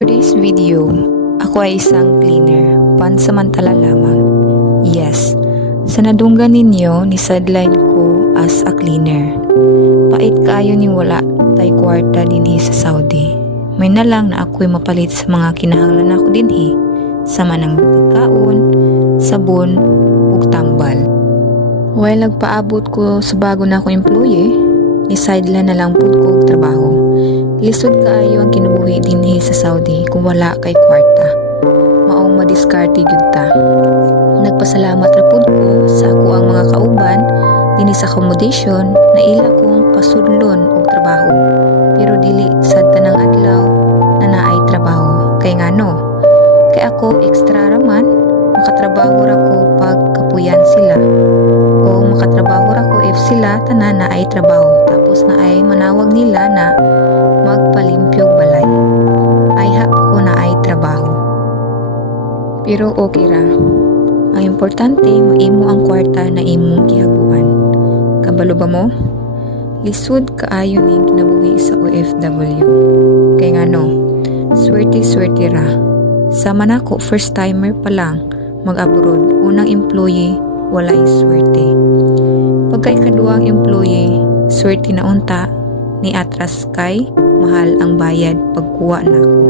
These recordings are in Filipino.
Today's video, ako ay isang cleaner, pansamantala lamang. Yes, sa nadunggan ninyo ni sideline ko as a cleaner. Pait kaayo ni wala tay kwarta dinhi sa Saudi. May na lang na ako'y mapalit sa mga kinahanglan ako dinhi, sama ng pagkaon, sabon, ug tambal. While nagpaabot ko sa bago na akong employee, ni sideline na lang pud ko og trabaho. Lisod kaayo ang kinabuhi dinhi sa Saudi kung wala kay kwarta. Maong madiskarte gyud ta. Nagpasalamat ra pud ko sa ako ang mga kauban dinhi sa accommodation na ila kong pasudlon og trabaho. Pero dili sad tanang adlaw na naay trabaho. Kay ngano? Kay ako extra raman makatrabaho ra ko pag kapuyan sila. O makatrabaho ra ko if sila tanan na ay trabaho. Tapos na ay manawag nila na magpalimpyog balay. Ay hap ko na ay trabaho. Pero okay ra. Ang importante, maimo ang kwarta na imong gihaguan. Kabalo ba mo? Lisod kaayo ning kinabuhi sa OFW. Kay ngano, swerte ra. Sama nako first timer pa lang mag-abroad. Unang employee, walay swerte. Pagka ikaduhang employee, swerte na unta ni atras kay mahal ang bayad pagkuha nako.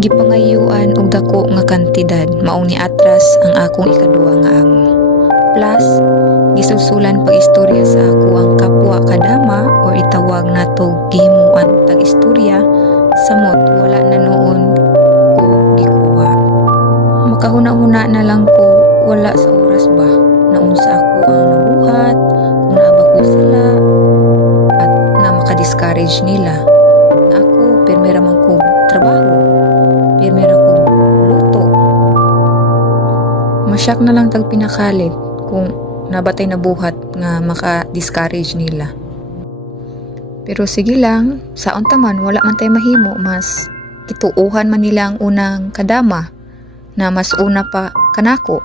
Gipangayuan og dako nga kantidad maong ni atras ang akong ikaduha nga amo. Plus, gisusulan pag istorya sa ako ang kapwa kadama or itawag nato gihimuan tag istorya samot wala na noon ko gikuha. Makahuna-huna na lang ko wala sa oras ba na unsa ako ang nabuhat kung naaba ko'y sala at na makadiscourage nila na ako pirmera man ko trabaho, pirmera ko luto. Masyak na lang tag pinakalit kung nabatay na buhat nga maka-discourage nila. Pero sige lang, saon taman wala man tay mahimo, mas kituuhan man nila ang unang kadama na mas una pa kanako.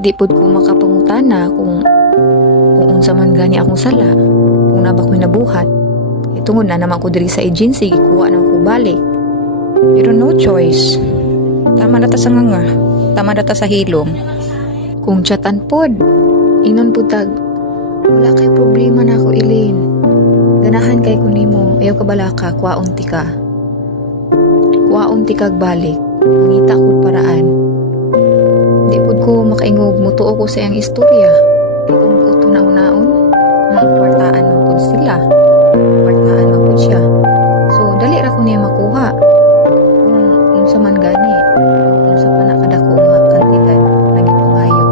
Di pud ko makapangutana kung unsa man gani akong sala, kung naba ko'y nabuhat. Itungod na naman ko diri sa agency, gikuha na ko balik. Pero no choice. Tama na ta sa nganga, tama na ta sa hilom. Kung chatan pod, inon putag, wala kay problema na ako ilin. Ganahan kay kunimo, ayaw ka balaka, kwaunti ka. Kwaunti kag balik, ngita ko paraan. Di pod ko makaingog, mutuo ko sa iyang istorya. Di kong buto na unaon, mga kwartaan man po sila. Kwartaan man po siya. So, dali ra ko niya makuha. Kung sa man gani, kung sa panakadako nga kantidad na gipangayo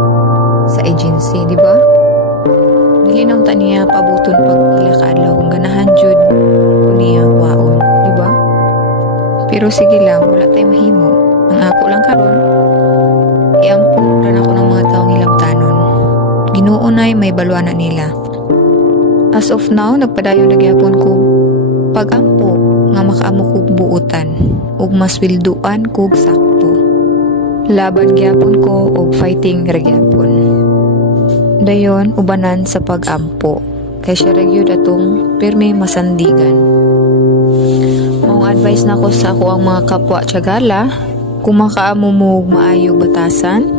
sa agency, di ba? Dili nang ta niya pabuton pag ila kaadlaw kung ganahan jud ko niya kwaon, di ba? Pero sige lang, wala tay mahimo. Ang ako lang karon, iampunan ako ng mga taong ilabtanon. Ginoo nay may balwa na nila. As of now, nagpadayon na gyapon ko pagampo nga makaamo kog buutan ug maswilduan kog sakto. Laban gyapon ko og fighting ra gyapon. Dayon ubanan sa pagampo kay siya ra gyud atong pirmi masandigan. Mong advice nako sa ako ang mga kapwa tiyagala, kung makaamo mo maayo batasan,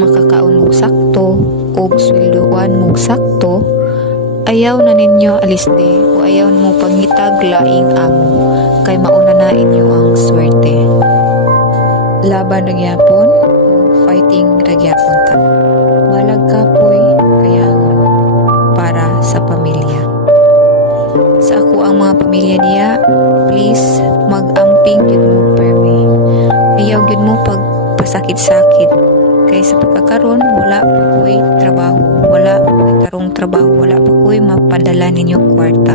makakaon mo sakto ug sweldoan mo sakto, ayaw na ninyo aliste o ayaw mo pangitag laing amo kay mauna na inyo ang swerte. Laban ra gyapon ug fighting ra gyapon ta. Balag kapoy kayahon para sa pamilya. Sa ako ang mga pamilya niya, please mag-amping gyud mo permi. Ayaw gyud mo pagpasakit-sakit kay sa pagkakaroon wala pa ko'y trabaho, wala pa ko'y tarong trabaho, wala pa ko'y mapadala ninyo kwarta.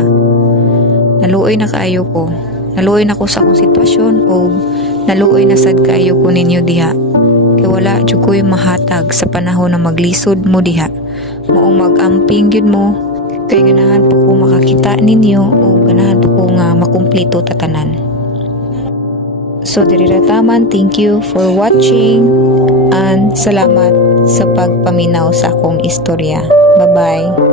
Naluoy na kaayo ko, naluoy na ko sa akong sitwasyon o naluoy na sad kaayo ko ninyo diha. Kay wala jud ko'y mahatag sa panahon na maglisod mo diha. Maong mag-amping gyud mo kay ganahan pa ko makakita ninyo o ganahan pa ko nga makumpleto tatanan. So, diri ra taman, thank you for watching and salamat sa pagpaminaw sa akong istorya. Bye-bye!